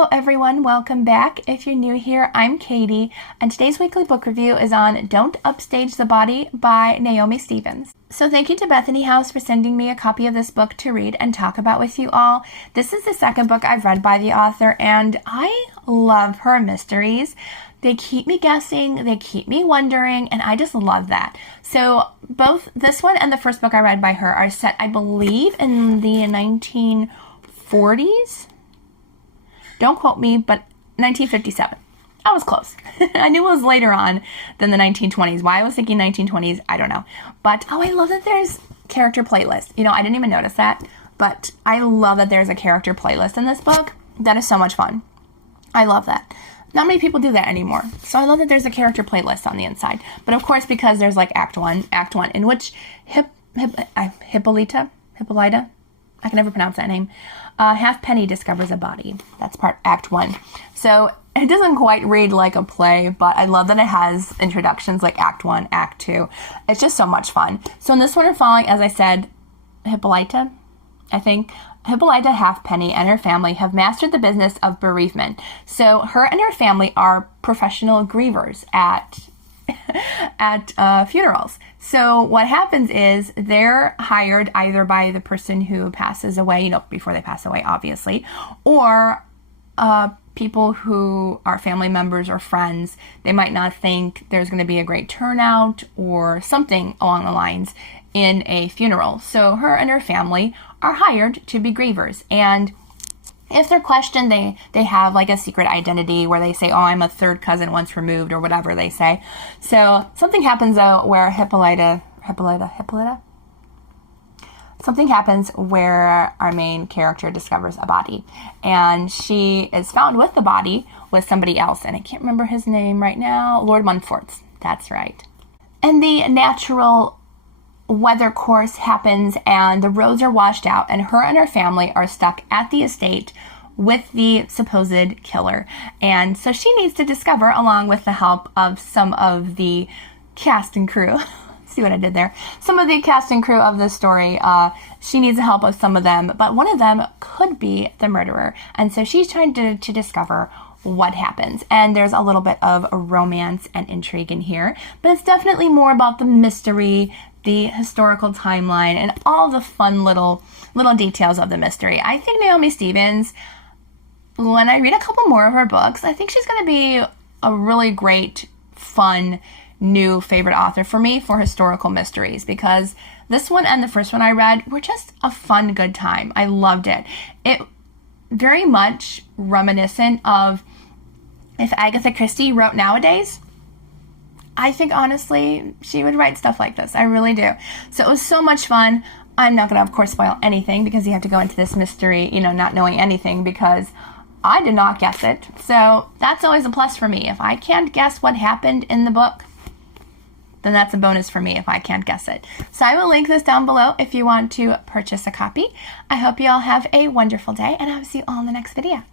Hello everyone, welcome back. If you're new here, I'm Katie, and today's weekly book review is on Don't Upstage the Body by Naomi Stevens. So thank you to Bethany House for sending me a copy of this book to read and talk about with you all. This is the second book I've read by the author, and I love her mysteries. They keep me guessing, they keep me wondering, and I just love that. So both this one and the first book I read by her are set, I believe, in the 1940s? Don't quote me, but 1957. I was close. I knew it was later on than the 1920s. Why I was thinking 1920s, I don't know. But, oh, I love that there's character playlist. You know, I didn't even notice that, but I love that there's a character playlist in this book. That is so much fun. I love that. Not many people do that anymore. So I love that there's a character playlist on the inside. But of course, because there's like Act 1, in which Hippolyta, I can never pronounce that name, Halfpenny discovers a body. That's part Act 1. So it doesn't quite read like a play, but I love that it has introductions like Act 1, Act 2. It's just so much fun. So in this one, we're following, as I said, Hippolyta, Halfpenny and her family have mastered the business of bereavement. So her and her family are professional grievers at funerals. So what happens is they're hired either by the person who passes away, you know, before they pass away, obviously, or people who are family members or friends. They might not think there's going to be a great turnout or something along the lines in a funeral. So her and her family are hired to be grievers. And if they're questioned, they have like a secret identity where they say, oh, I'm a third cousin once removed, or whatever they say. So something happens though where something happens where our main character discovers a body, and she is found with the body with somebody else, and I can't remember his name right now. Lord Montfort's, that's right. And the natural weather course happens, and the roads are washed out, and her family are stuck at the estate with the supposed killer. And so she needs to discover, along with the help of some of the cast and crew, see what I did there? Some of the cast and crew of this story, she needs the help of some of them, but one of them could be the murderer. And so she's trying to discover what happens. And there's a little bit of a romance and intrigue in here, but it's definitely more about the mystery, the historical timeline, and all the fun little details of the mystery. I think Naomi Stevens, when I read a couple more of her books, I think she's going to be a really great, fun, new favorite author for me for historical mysteries, because this one and the first one I read were just a fun, good time. I loved it. It very much reminiscent of if Agatha Christie wrote nowadays. I think, honestly, she would write stuff like this. I really do. So it was so much fun. I'm not going to, of course, spoil anything, because you have to go into this mystery, you know, not knowing anything, because I did not guess it. So that's always a plus for me. If I can't guess what happened in the book, then that's a bonus for me if I can't guess it. So I will link this down below if you want to purchase a copy. I hope you all have a wonderful day, and I will see you all in the next video.